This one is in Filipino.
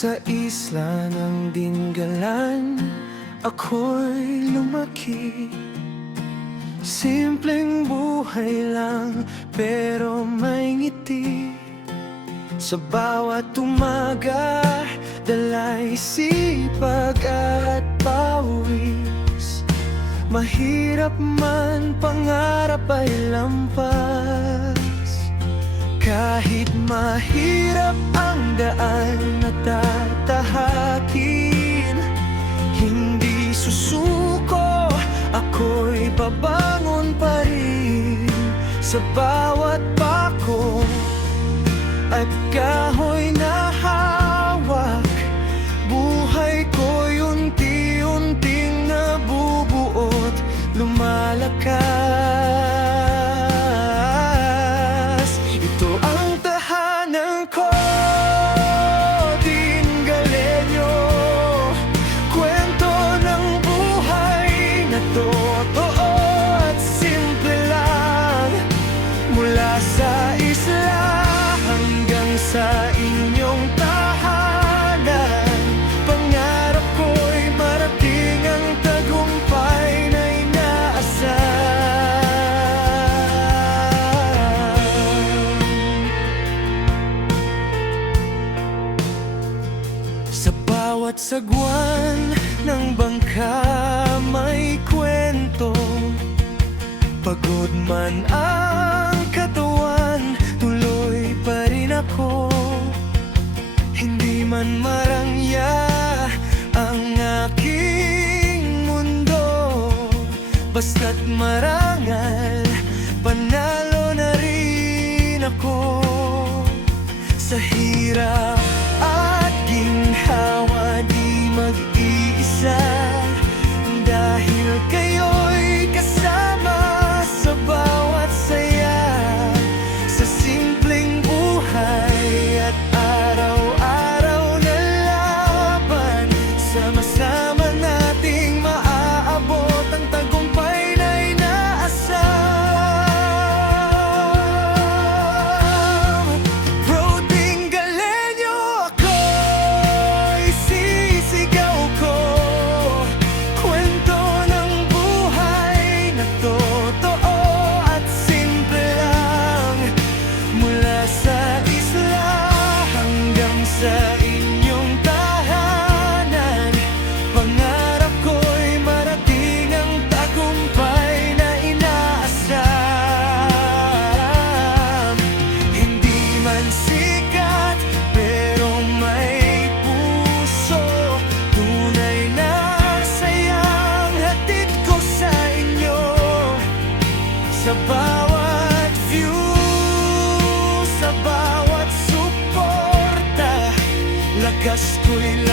Sa isla ng Dingalan ako'y lumaki. Simpleng buhay lang pero may ngiti. Sa bawat umaga dalay sipag at pawis. Mahirap man pangarap ay lampas. Kahit mahirap ang daan na tatahakin, hindi susuko, ako'y babangon pa rin. Sa bawat pako at kahoy na hawak, buhay ko'y unti-unting nabubuot, lumalakas. Ito ang tahanan ko, Dingalenyo. Kwento ng buhay na totoo at simple lang. Mula sa isla hanggang sa inyong tahanan, pangarap ko'y marating ang tagumpay na inaasam. Sa bawat sagwan ng bangka may kwento. Pagod man ang katawan, tuloy pa rin ako. Hindi man marangya ang aking mundo, basta't marangal, panalo na rin ako. Sa hirap at ginhawa di mag-iisa, dahil kayo'y kasama sa bawat saya. Sa simpleng buhay at araw-araw na laban, sama-sama nating maaabot ang tagumpay na inaasam. Pro Dingalenyo, ako'y sisigaw ko. Kwento ng buhay na totoo at simple lang. Mula sa isla hanggang sa inyong tahanan, pangarap ko'y marating ang tagumpay na inaasam. Hindi man sikat pero may puso, tunay na sayang hatid ko sa inyo. Sa bawat view, sa bawat suporta, lakas ko'y